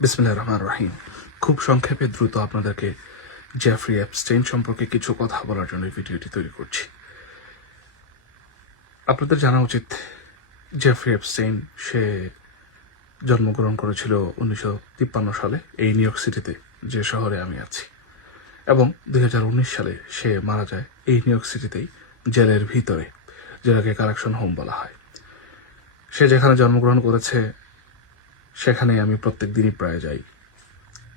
বিসমিল্লাহির রহমানির রহিম। খুব সংক্ষেপে দ্রুত আপনাদেরকে জেফ্রি এপস্টেইন সম্পর্কে কিছু কথা বলার জন্য এই ভিডিওটি তৈরি করছি। আপনাদের জানা উচিত জেফ্রি এপস্টেইন সে জন্মগ্রহণ করেছিল 1953 সালে এই নিউ ইয়র্ক সিটিতে, যে শহরে আমি আছি, এবং 2019 সালে সে মারা যায় এই নিউ ইয়র্ক সিটিতেই, জেলের ভিতরে, যেটাকে কারেকশন হোম বলা হয়। সে যেখানে জন্মগ্রহণ করেছে সেখানে আমি প্রত্যেক দিনই প্রায় যাই।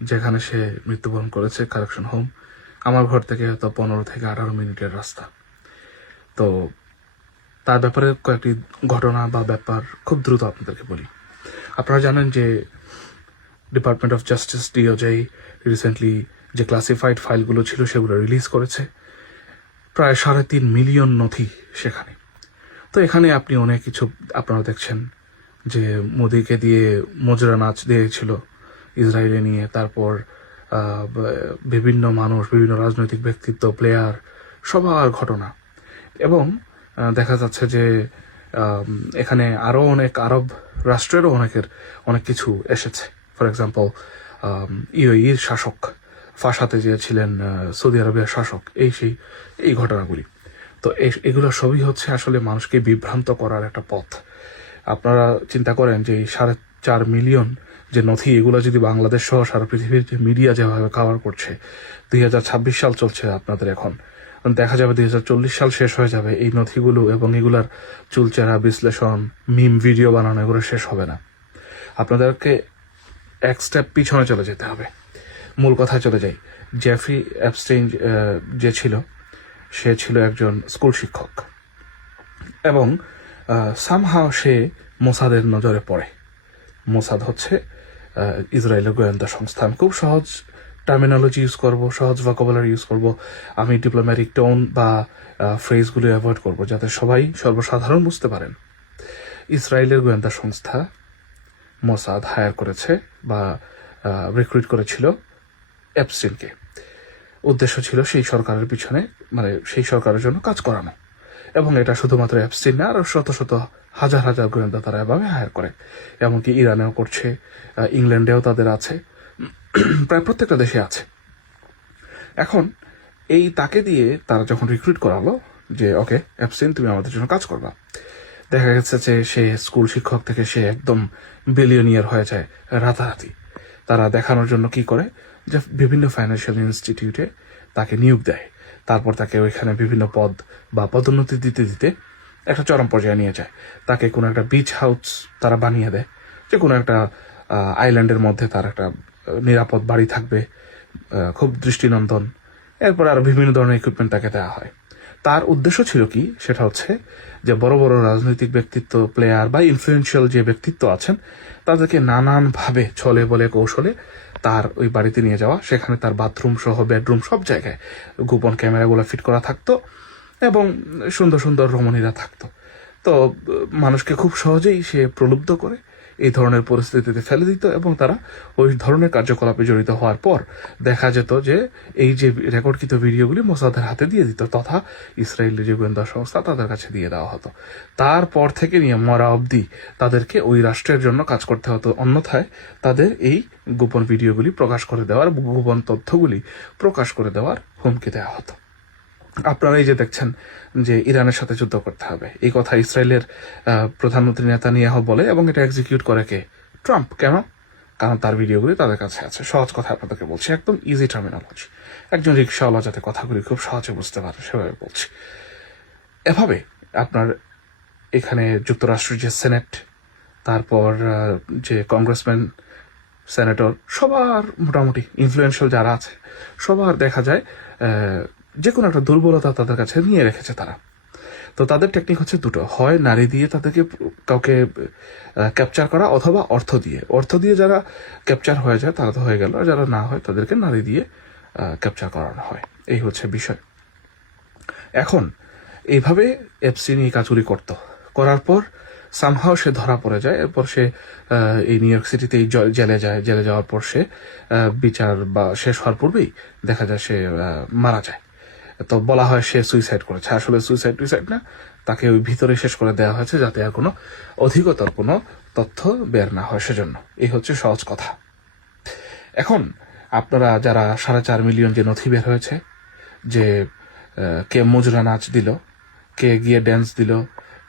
যেখানে সে মৃত্যুবরণ করেছে, কারেকশন হোম, আমার ঘর থেকে হয়তো 15 থেকে 18 মিনিটের রাস্তা। তো তার ব্যাপারে কয়েকটি ঘটনা বা ব্যাপার খুব দ্রুত আপনাদেরকে বলি। আপনারা জানেন যে ডিপার্টমেন্ট অফ জাস্টিস ডিওজে রিসেন্টলি যে ক্লাসিফাইড ফাইলগুলো ছিল সেগুলো রিলিজ করেছে, প্রায় 3.5 মিলিয়ন নথি সেখানে। তো এখানে আপনি অনেক কিছু আপনারা দেখছেন যে মোদিকে দিয়ে মজরা নাচ দিয়েছিল ইসরায়েলে নিয়ে, তারপর বিভিন্ন মানুষ, বিভিন্ন রাজনৈতিক ব্যক্তিত্ব, প্লেয়ার, সবার ঘটনা, এবং দেখা যাচ্ছে যে এখানে আরও অনেক আরব রাষ্ট্রেরও অনেক কিছু এসেছে। ফর এক্সাম্পল ইউএইর শাসক ফাঁসাতে চেয়েছিলেন সৌদি আরবের শাসক, এই ঘটনাগুলি। তো এগুলো সবই হচ্ছে আসলে মানুষকে বিভ্রান্ত করার একটা পথ। আপনারা চিন্তা করেন যে এই 4.5 মিলিয়ন যে নথি, এগুলো যদি বাংলাদেশ সহ সারা পৃথিবীর যে মিডিয়া যেভাবে কভার করছে, 2026 সাল চলছে আপনাদের, এখন দেখা যাবে 2040 সাল শেষ হয়ে যাবে এই নথিগুলো, এবং এগুলার চুলচেরা বিশ্লেষণ, মিম ভিডিও বানানো, এগুলো শেষ হবে না। আপনাদেরকে এক স্টেপ পিছনে চলে যেতে হবে, মূল কথায় চলে যাই। জেফ্রি এপস্টেইন যে ছিল, সে ছিল একজন স্কুল শিক্ষক, এবং সামহাও সে মোসাদের নজরে পড়ে। মোসাদ হচ্ছে ইসরায়েলের গোয়েন্দা সংস্থা। আমি খুব সহজ টার্মিনোলজি ইউজ করব, সহজ ভোকাবুলারি ইউজ করব। আমি ডিপ্লোম্যাটিক টোন বা ফ্রেজগুলো অ্যাভয়েড করব, যাতে সবাই সর্বসাধারণ বুঝতে পারেন। ইসরায়েলের গোয়েন্দা সংস্থা মোসাদ হায়ার করেছে বা রিক্রুট করেছিল এপস্টেইনকে। উদ্দেশ্য ছিল সেই সরকারের পিছনে, মানে সেই সরকারের জন্য কাজ করানো। এবং এটা শুধুমাত্র এপস্টেইন না, আরও শত শত হাজার হাজার গোয়েন্দা তারা এভাবে হায়ার করে। এমনকি ইরানেও করছে, ইংল্যান্ডেও তাদের আছে, প্রায় প্রত্যেকটা দেশে আছে। এখন তাকে দিয়ে তারা যখন রিক্রুট করালো যে ওকে এপস্টেইন, তুমি আমাদের জন্য কাজ করবা, দেখা গেছে যে সে স্কুল শিক্ষক থেকে সে একদম বিলিয়নিয়ার হয়ে যায় রাতারাতি। তারা দেখানোর জন্য কি করে, যে বিভিন্ন ফাইন্যান্সিয়াল ইনস্টিটিউটে তাকে নিয়োগ দেয়, তারপর তাকে ওইখানে বিভিন্ন পদ বা পদোন্নতি দিতে দিতে একটা চরম পর্যায়ে নিয়ে যায়। তাকে কোনো একটা বিচ হাউস তারা বানিয়ে দেয়, যে কোনো একটা আইল্যান্ডের মধ্যে তার একটা নিরাপদ বাড়ি থাকবে, খুব দৃষ্টিনন্দন। এরপর আরো বিভিন্ন ধরনের ইকুইপমেন্ট তাকে দেওয়া হয়। তার উদ্দেশ্য ছিল কি, সেটা হচ্ছে যে বড় বড় রাজনৈতিক ব্যক্তিত্ব, প্লেয়ার বা ইনফ্লুয়েন্সিয়াল যে ব্যক্তিত্ব আছেন, তাদেরকে নানানভাবে ছলে বলে কৌশলে তার ওই বাড়িতে নিয়ে যাওয়া। সেখানে তার বাথরুম সহ বেডরুম সব জায়গায় গোপন ক্যামেরাগুলো ফিট করা থাকতো, এবং সুন্দর সুন্দর রমণীরা থাকতো। তো মানুষকে খুব সহজেই সে প্রলুব্ধ করে এই ধরনের পরিস্থিতিতে ফেলে দিত, এবং তারা ওই ধরনের কার্যকলাপে জড়িত হওয়ার পর দেখা যেত যে এই যে রেকর্ডকৃত ভিডিওগুলি মোসাদের হাতে দিয়ে দিত, তথা ইসরায়েলি যে গোয়েন্দা সংস্থা তাদের কাছে দিয়ে দেওয়া হতো। তারপর থেকে নিয়ে মরা অবধি তাদেরকে ওই রাষ্ট্রের জন্য কাজ করতে হতো, অন্যথায় তাদের এই গোপন ভিডিওগুলি প্রকাশ করে দেওয়ার, গোপন তথ্যগুলি প্রকাশ করে দেওয়ার হুমকি দেওয়া হতো। আপনারা এই যে দেখছেন যে ইরানের সাথে যুদ্ধ করতে হবে, এই কথা ইসরায়েলের প্রধানমন্ত্রী নেতানিয়াহু বলে, এবং এটা এক্সিকিউট করে কে? ট্রাম্প। কেন? কারণ তার ভিডিওগুলি তাদের কাছে আছে। সহজ কথা আপনাদেরকে বলছি, একদম ইজি টার্মিনোলজি, একজন রিক্সাওয়ালা যাতে কথাগুলি খুব সহজে বুঝতে পারে সেভাবে বলছি। এভাবে আপনার এখানে যুক্তরাষ্ট্রের যে সেনেট, তারপর যে কংগ্রেসম্যান, সেনেটর, সবার মোটামুটি ইনফ্লুয়েন্সিয়াল যারা আছে, সবার দেখা যায় যে কোনো একটা দুর্বলতা তাদের কাছে নিয়ে রেখেছে তারা। তো তাদের টেকনিক হচ্ছে দুটো, হয় নারী দিয়ে তাদেরকে কাউকে ক্যাপচার করা, অথবা অর্থ দিয়ে যারা ক্যাপচার হয়ে যায় তারা তো হয়ে গেল, আর যারা না হয় তাদেরকে নারী দিয়ে ক্যাপচার করানো হয়। এই হচ্ছে বিষয়। এখন এইভাবে এপস্টেইন এই কাজগুলি করার পর সামহাও সে ধরা পড়ে যায়। এরপর সে এই নিউ ইয়র্ক সিটিতেই জেলে যায়। জেলে যাওয়ার পর সে বিচার বা শেষ হওয়ার পূর্বেই দেখা যায় সে মারা যায়। তো বলা হয় সে সুইসাইড করেছে, আসলে সুইসাইড না, তাকে ওই ভিতরে শেষ করে দেওয়া হয়েছে, যাতে আর কোনো অধিকতর কোনো তথ্য বের না হয় সেজন্য। এই হচ্ছে সহজ কথা। এখন আপনারা যারা 4.5 মিলিয়ন যে নথি বের হয়েছে, যে কে মুজরা নাচ দিল, কে গিয়ে ড্যান্স দিল,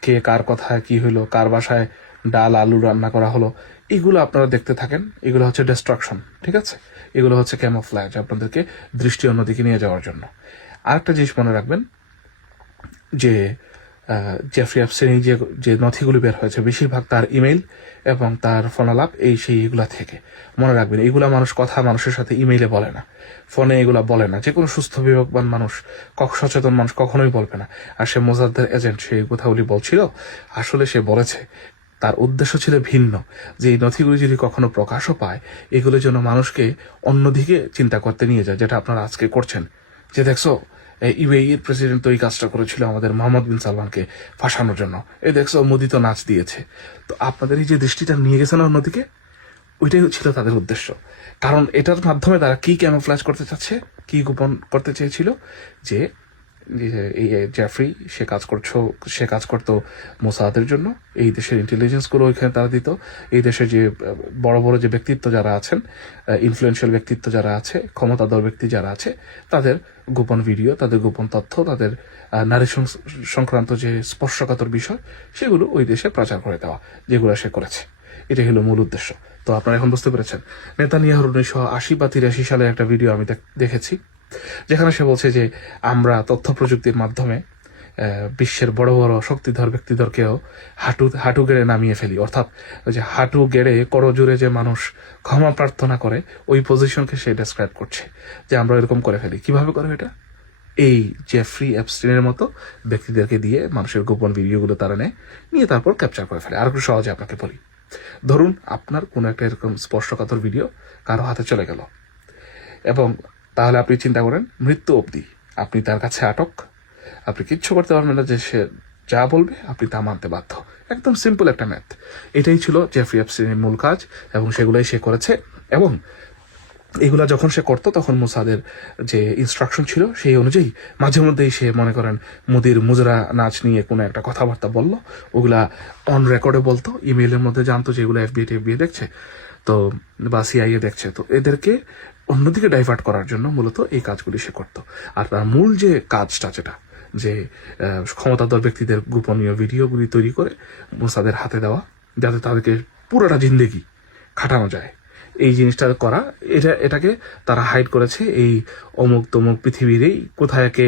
কে কার কথায় কি হলো, কার বাসায় ডাল আলু রান্না করা হলো, এগুলো আপনারা দেখতে থাকেন। এগুলো হচ্ছে ডিস্ট্রাকশন, ঠিক আছে? এগুলো হচ্ছে ক্যামোফ্ল্যাজ, আপনাদেরকে দৃষ্টি অন্যদিকে নিয়ে যাওয়ার জন্য। আরেকটা জিনিস মনে রাখবেন যে জেফরি এপস্টাইন যে নথিগুলি বের হয়েছে বেশিরভাগ তার ইমেইল এবং তার ফোনালাপ এগুলা থেকে। মনে রাখবেন, এগুলা মানুষের সাথে ইমেইলে বলে না, ফোনে এগুলা বলে না। যে কোনো সুস্থ বিবেকবান মানুষ, সচেতন মানুষ কখনোই বলবে না। আর সে মোসাদ্দের এজেন্ট, সে এই কথাগুলি বলছিল, আসলে সে বলেছে তার উদ্দেশ্য ছিল ভিন্ন, যে এই নথিগুলি যদি কখনো প্রকাশও পায়, এগুলো যেন মানুষকে অন্যদিকে চিন্তা করতে নিয়ে যায়, যেটা আপনারা আজকে করছেন। যে দেখছো ইউএইর প্রেসিডেন্ট তো এই কাজটা করেছিল আমাদের মোহাম্মদ বিন সালমানকে ফাঁসানোর জন্য, এই দেখছো মোদি তো নাচ দিয়েছে। তো আপনাদের এই যে দৃষ্টিটা নিয়ে গেছে না অন্যদিকে, ওইটাই ছিল তাদের উদ্দেশ্য। কারণ এটার মাধ্যমে তারা কি ক্যামোফ্ল্যাজ করতে চাচ্ছে, কি গোপন করতে চেয়েছিল, যে এই জেফরি সে কাজ করতো মোসাদের জন্য। এই দেশের ইন্টেলিজেন্স গুলো ওইখানে তারা দিত। এই দেশের যে বড় বড় যে ব্যক্তিত্ব যারা আছেন, ইনফ্লুয়েন্সিয়াল ব্যক্তিত্ব যারা আছে, ক্ষমতাধর ব্যক্তি যারা আছে, তাদের গোপন ভিডিও, তাদের গোপন তথ্য, তাদের নারী সংক্রান্ত যে স্পর্শকাতর বিষয়, সেগুলো ওই দেশে প্রচার করে দেওয়া, যেগুলো সে করেছে। এটাই হলো মূল উদ্দেশ্য। তো আপনারা এখন বুঝতে পেরেছেন। নেতানিয়াহুর 1980 বা 83 সালের একটা ভিডিও আমি দেখেছি, যেখানে সে বলছে যে আমরা তথ্য প্রযুক্তির মাধ্যমে বিশ্বের বড় বড় শক্তিধর ব্যক্তিদেরকেও হাঁটু গেড়ে নামিয়ে ফেলি। অর্থাৎ ওই যে হাঁটু গেড়ে করজোরে যে মানুষ ক্ষমা প্রার্থনা করে, ওই পজিশনকে সে ডেসক্রাইব করছে, যে আমরা এরকম করে ফেলি। কিভাবে করে এটা? এই জেফরি এপস্টাইনের মতো ব্যক্তিদেরকে দিয়ে মানুষের গোপন ভিডিওগুলো তারা নিয়ে তারপর ক্যাপচার করে ফেলে। আর একটু সহজে আপনাকে বলি, ধরুন আপনার কোনো একটা এরকম স্পর্শকাতর ভিডিও কারো হাতে চলে গেল, এবং তাহলে আপনি চিন্তা করেন মৃত্যু অবধি আপনি তার কাছে আটক, আপনি কিচ্ছু করতে পারবেন না, যে সে যা বলবে আপনি তা মানতে বাধ্য। একদম সিম্পল একটা ম্যাথ। এটাই ছিল জেফরি এপস্টাইনের মূল কাজ, এবং সেগুলোই সে করেছে। এবং এগুলা যখন সে করতো, তখন মোসাদের যে ইনস্ট্রাকশন ছিল সেই অনুযায়ী মাঝে মধ্যেই সে মনে করেন মোদির মুজরা নাচ নিয়ে কোনো একটা কথাবার্তা বললো, ওগুলা অন রেকর্ডে বলতো, ইমেইলের মধ্যে জানতো যে এগুলো এফবিআই দেখছে, তো বা সিআইএ দেখছে, তো এদেরকে অন্যদিকে ডাইভার্ট করার জন্য মূলত এই কাজগুলি সে করতো। আর তার মূল যে কাজটা, যেটা যে ক্ষমতাধর ব্যক্তিদের গোপনীয় ভিডিওগুলি তৈরি করে মোসাদের হাতে দেওয়া, যাতে তাদেরকে পুরোটা জিন্দেগি খাটানো যায়, এই জিনিসটা করা, এটাকে তারা হাইড করেছে এই অমুক তমুক পৃথিবীর এই কোথায় কে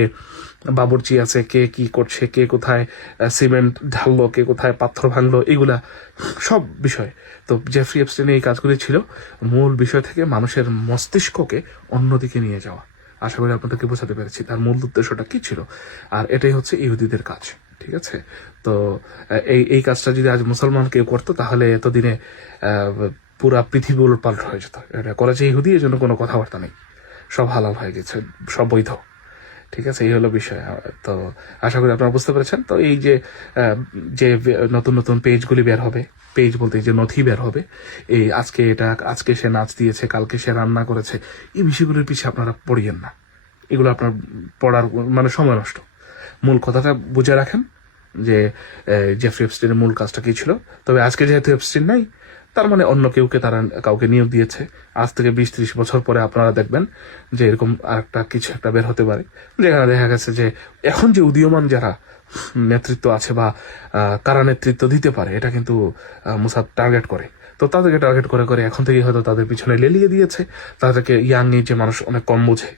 বাবুর্চি আছে, কে কি করছে, কে কোথায় সিমেন্ট ঢাললো, কে কোথায় পাথর ভাঙলো, এগুলা সব বিষয়। তো জেফরি এপস্টাইন এই কাজগুলি ছিল মূল বিষয় থেকে মানুষের মস্তিষ্ককে অন্যদিকে নিয়ে যাওয়া। আশা করি আপনাদেরকে বোঝাতে পেরেছি তার মূল উদ্দেশ্যটা কি ছিল। আর এটাই হচ্ছে ইহুদিদের কাজ, ঠিক আছে? তো এই কাজটা যদি আজ মুসলমান কেউ করতো, তাহলে এতদিনে পুরা পৃথিবী উলটপালট হয়ে যেত। এটা করেছে ইহুদি, এই জন্য কোনো কথাবার্তা নেই, সব হালাল হয়ে গেছে, সব বৈধ, ঠিক আছে? এই হলো বিষয়। তো আশা করি আপনারা বুঝতে পেরেছেন। তো এই যে নতুন নতুন পেজগুলি বের হবে, পেজ বলতে যে নথি বের হবে, এই আজকে সে নাচ দিয়েছে, কালকে সে রান্না করেছে, এই বিষয়গুলির পিছিয়ে আপনারা পড়িয়েন না। এগুলো আপনার পড়ার মানে সময় নষ্ট। মূল কথাটা বুঝে রাখেন যে জেফরি এপস্টাইনের মূল কাজটা কি ছিল। তবে আজকে যেহেতু এপস্টাইন নাই, তার মানে অন্য কাউকে নিয়োগ দিয়েছে। আজ থেকে 20-30 বছর পরে আপনারা দেখবেন যে এরকম আরেকটা কিছু একটা বের হতে পারে, যেখানে দেখা গেছে যে এখন যে উদীয়মান যারা নেতৃত্ব আছে বা কারা নেতৃত্ব দিতে পারে, এটা কিন্তু মোসাদ টার্গেট করে। তো তাদেরকে টার্গেট করে করে এখন থেকে হয়তো তাদের পিছনে লেলিয়ে দিয়েছে। তাদেরকে ইয়াং এজে মানুষ অনেক কম বোঝে,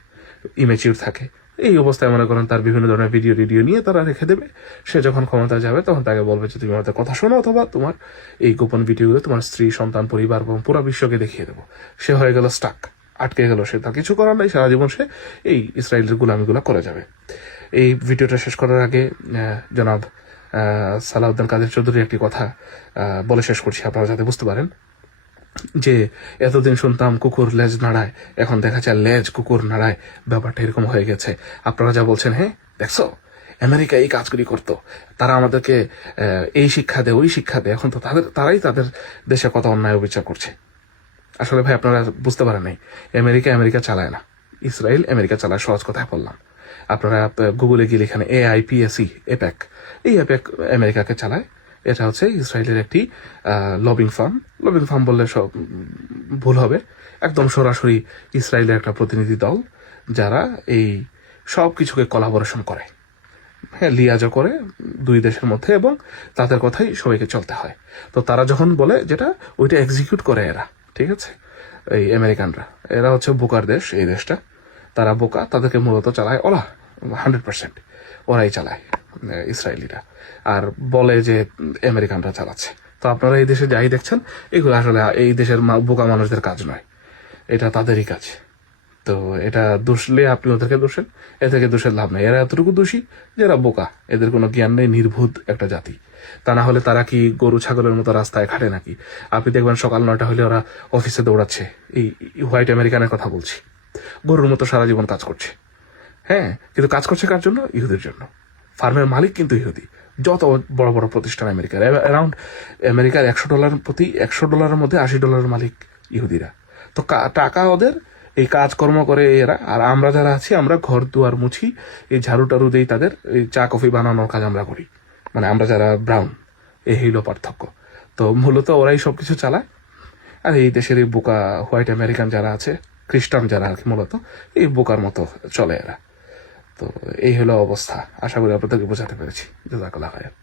ইমেচিউর থাকে, এই অবস্থায় মনে করেন তার বিভিন্ন ধরনের ভিডিও নিয়ে তারা রেখে দেবে। সে যখন ক্ষমতা যাবে তখন তাকে বলবে যে তুমি আমাদের কথা শোনো, অথবা তোমার এই গোপন ভিডিওগুলো তোমার স্ত্রী, সন্তান, পরিবার এবং পুরো বিশ্বকে দেখিয়ে দেবো। সে হয়ে গেল স্টাক, আটকে গেল, সে তার কিছু করার নাই, সারা জীবন সে এই ইসরায়েলের গুলামিগুলো করে যাবে। এই ভিডিওটা শেষ করার আগে জনাব সালাউদ্দিন কাদের চৌধুরী একটি কথা বলে শেষ করছি, আপনারা যাতে বুঝতে পারেন যে এতদিন শুনতাম কুকুর লেজ নাড়ায়, এখন দেখা যায় লেজ কুকুর নাড়ায়, ব্যাপারটা এরকম হয়ে গেছে। আপনারা যা বলছেন, হ্যাঁ দেখছো আমেরিকা এই কাজগুলি করতো, তারা আমাদেরকে এই শিক্ষা দেয়, ওই শিক্ষা দেয়, এখন তো তারাই তাদের দেশে কত অন্যায় অবিচার করছে। আসলে ভাই আপনারা বুঝতে পারেন নাই, আমেরিকা চালায় না, ইসরায়েল আমেরিকা চালায়। সহজ কথায় বললাম, আপনারা গুগলে গিয়ে এখানে AIPAC, এই অ্যাপেক আমেরিকাকে চালায়, এটা হচ্ছে ইসরায়েলের একটি লবিং ফার্ম বললে সব ভুল হবে, একদম সরাসরি ইসরায়েলের একটা প্রতিনিধি দল যারা এই সব কিছুকে কোলাবোরেশন করে, হ্যাঁ, লিয়াজও করে দুই দেশের মধ্যে, এবং তাদের কথাই সবাইকে চলতে হয়। তো তারা যখন বলে যেটা, ওইটা এক্সিকিউট করে এরা, ঠিক আছে, এই আমেরিকানরা। এরা হচ্ছে বোকার দেশ, এই দেশটা, তারা বোকা, তাদেরকে মূলত চালায় ওরা, 100% ওরাই চালায়, ইসরায়েলিরা, আর বলে যে আমেরিকানরা চালাচ্ছে। তো আপনারা এই দেশে যাই দেখছেন, এগুলো আসলে এই দেশের বোকা মানুষদের কাজ নয়, এটা তাদেরই কাজ। তো এটা দোষলে আপনি ওদেরকে দোষেন, এ থেকে দোষের লাভ নেই। এরা এতটুকু দোষী যে এরা বোকা, এদের কোনো জ্ঞান নেই, নির্ভুত একটা জাতি। তা না হলে তারা কি গরু ছাগলের মতো রাস্তায় খাটে নাকি? আপনি দেখবেন সকাল 9টা হলে ওরা অফিসে দৌড়াচ্ছে, এই হোয়াইট আমেরিকানের কথা বলছি, গরুর মতো সারা জীবন কাজ করছে, হ্যাঁ, কিন্তু কাজ করছে কার জন্য? ইহুদের জন্য। ফার্মের মালিক কিন্তু ইহুদি। যত বড় বড় প্রতিষ্ঠান আমেরিকার, অ্যারাউন্ড আমেরিকার $100 মধ্যে $80 মালিক ইহুদিরা। তো টাকা ওদের, এই কাজকর্ম করে এরা, আর আমরা যারা আছি আমরা ঘর দুয়ার মুছি, এই ঝাড়ু টাড়ু দেই, তাদের এই চা কফি বানানোর কাজ আমরা করি, মানে আমরা যারা ব্রাউন, এই হইল পার্থক্য। তো মূলত ওরাই সবকিছু চালায়, আর এই দেশের এই বোকা হোয়াইট আমেরিকান যারা আছে, খ্রিস্টান যারা আর কি, মূলত এই বোকার মতো চলে এরা। তো এই হলো অবস্থা। আশা করি আপনাদেরকে বোঝাতে পেরেছি। জাযাকাল্লাহ খায়র।